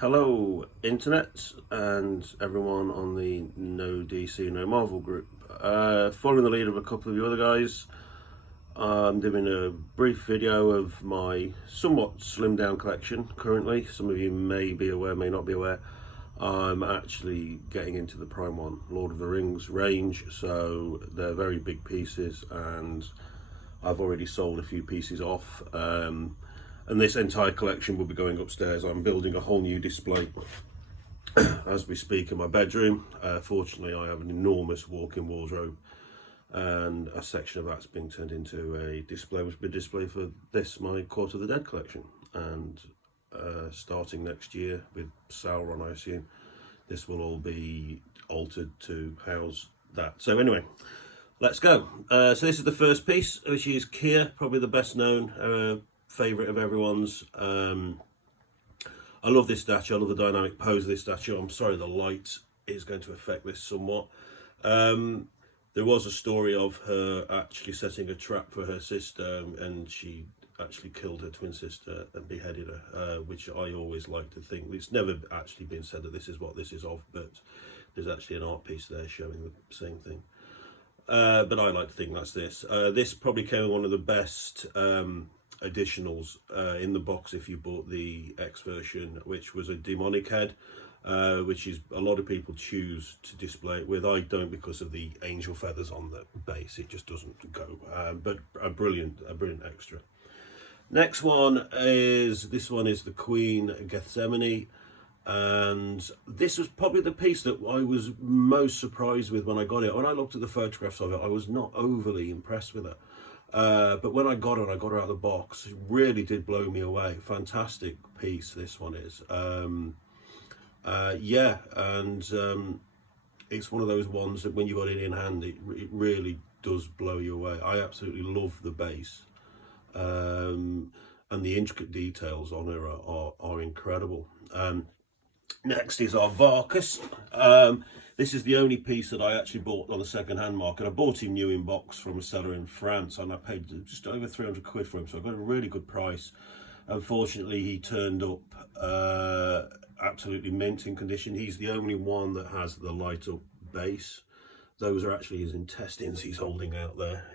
Hello internet and everyone on the No DC No Marvel group. Following the lead of a couple of you other guys, I'm doing a brief video of my somewhat slimmed down collection currently. Some of you may be aware, may not be aware. I'm actually getting into the Prime 1 Lord of the Rings range, so they're very big pieces and I've already sold a few pieces off. And this entire collection will be going upstairs. I'm building a whole new display as we speak in my bedroom. Fortunately, I have an enormous walk-in wardrobe, and a section of that's being turned into a display, which will be a display for this, my Court of the Dead collection. And starting next year with Sauron, I assume, this will all be altered to house that. So anyway, let's go. So this is the first piece, which is Kia, probably the best known favourite of everyone's. I love this statue. I love the dynamic pose of this statue. I'm sorry the light is going to affect this somewhat. There was a story of her actually setting a trap for her sister, and she actually killed her twin sister and beheaded her, which I always like to think. It's never actually been said that this is what this is of, but there's actually an art piece there showing the same thing. But I like to think that's this. This probably came in one of the best additionals in the box if you bought the X version, which was a demonic head, which is a lot of people choose to display it with. I don't, because of the angel feathers on the base. It just doesn't go, but a brilliant extra. Next one is, this one is the Queen Gethsemane, and this was probably the piece that I was most surprised with when I got it. When I looked at the photographs of it, I was not overly impressed with it. But when I got her out of the box, it really did blow me away. Fantastic piece this one is. Yeah, and it's one of those ones that when you got it in hand, it really does blow you away. I absolutely love the base. And the intricate details on her are incredible. Next is our Varkas. This is the only piece that I actually bought on the second-hand market. I bought him new in box from a seller in France, and I paid just over 300 quid for him, so I got a really good price. Unfortunately, he turned up absolutely mint in condition. He's the only one that has the light-up base. Those are actually his intestines he's holding out there.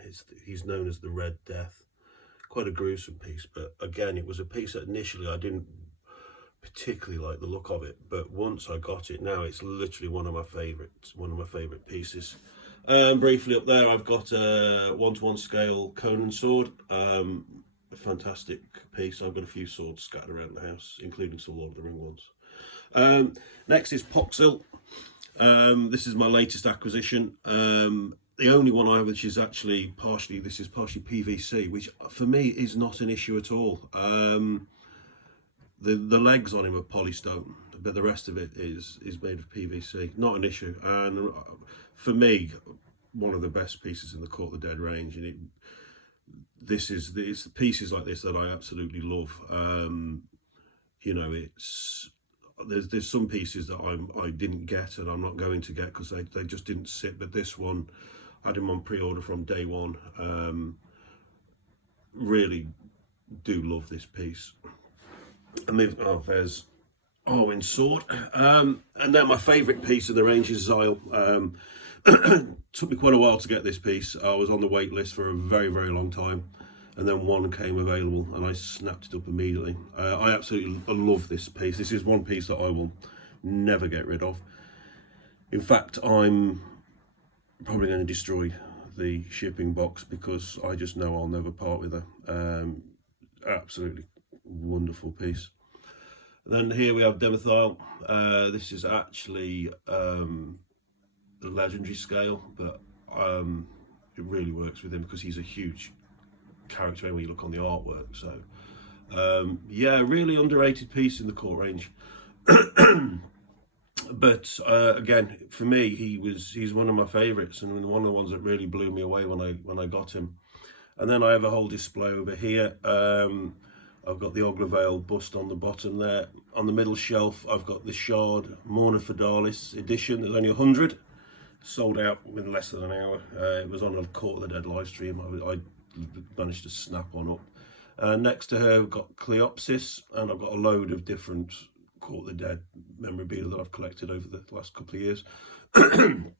He's known as the Red Death. Quite a gruesome piece, but again, it was a piece that initially I didn't particularly like the look of it, but once I got it, now it's literally one of my favorite pieces. Briefly up there, I've got a 1:1 scale Conan sword, a fantastic piece. I've got a few swords scattered around the house, including some Lord of the Ring ones. Next is Poxil. This is my latest acquisition. The only one I have, which is actually partially PVC, which for me is not an issue at all. The legs on him are polystone, but the rest of it is made of PVC. Not an issue, and for me, one of the best pieces in the Court of the Dead range. And it's the pieces like this that I absolutely love. You know, there's some pieces that I didn't get and I'm not going to get because they just didn't sit. But this one, I had him on pre-order from day one. Really do love this piece. And there's Arwen's sword. And then my favourite piece of the range is Zyle. Took me quite a while to get this piece. I was on the wait list for a very long time, and then one came available and I snapped it up immediately. I absolutely love this piece. This is one piece that I will never get rid of. In fact, I'm probably going to destroy the shipping box because I just know I'll never part with her. Absolutely wonderful piece. Then here we have Demethyl. This is actually the legendary scale, but it really works with him because he's a huge character when you look on the artwork. So yeah, really underrated piece in the court range. But again, for me, he's one of my favourites and one of the ones that really blew me away when I got him. And then I have a whole display over here. I've got the Oglavale bust on the bottom there. On the middle shelf, I've got the Shard Morna Fidalis edition. There's only 100. Sold out within less than an hour. It was on a Court of the Dead live stream. I managed to snap one up. Next to her, I've got Cleopsis, and I've got a load of different Caught the Dead memorabilia that I've collected over the last couple of years. And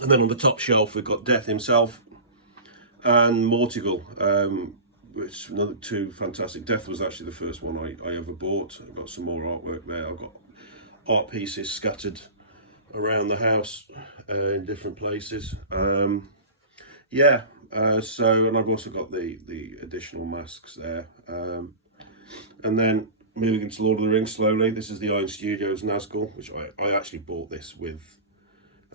then on the top shelf we've got Death himself and Mortigal, which are another two fantastic. Death was actually the first one I ever bought. I've got some more artwork there. I've got art pieces scattered around the house in different places. Yeah, so, and I've also got the additional masks there. And then moving into Lord of the Rings slowly, this is the Iron Studios Nazgul, which I actually bought this with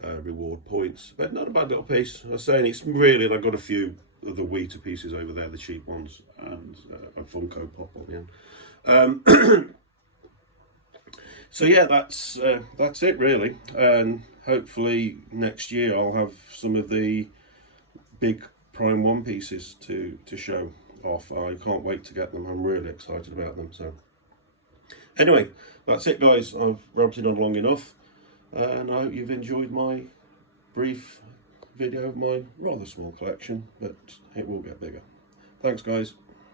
reward points, but not a bad little piece. I was saying, it's really, and I've got a few of the Weta pieces over there, the cheap ones, and a Funko Pop on the end. So yeah, that's it really, and hopefully next year I'll have some of the big Prime 1 pieces to show off. I can't wait to get them. I'm really excited about them. So anyway, that's it guys. I've ranted on long enough, and I hope you've enjoyed my brief video of my rather small collection, but it will get bigger. Thanks guys.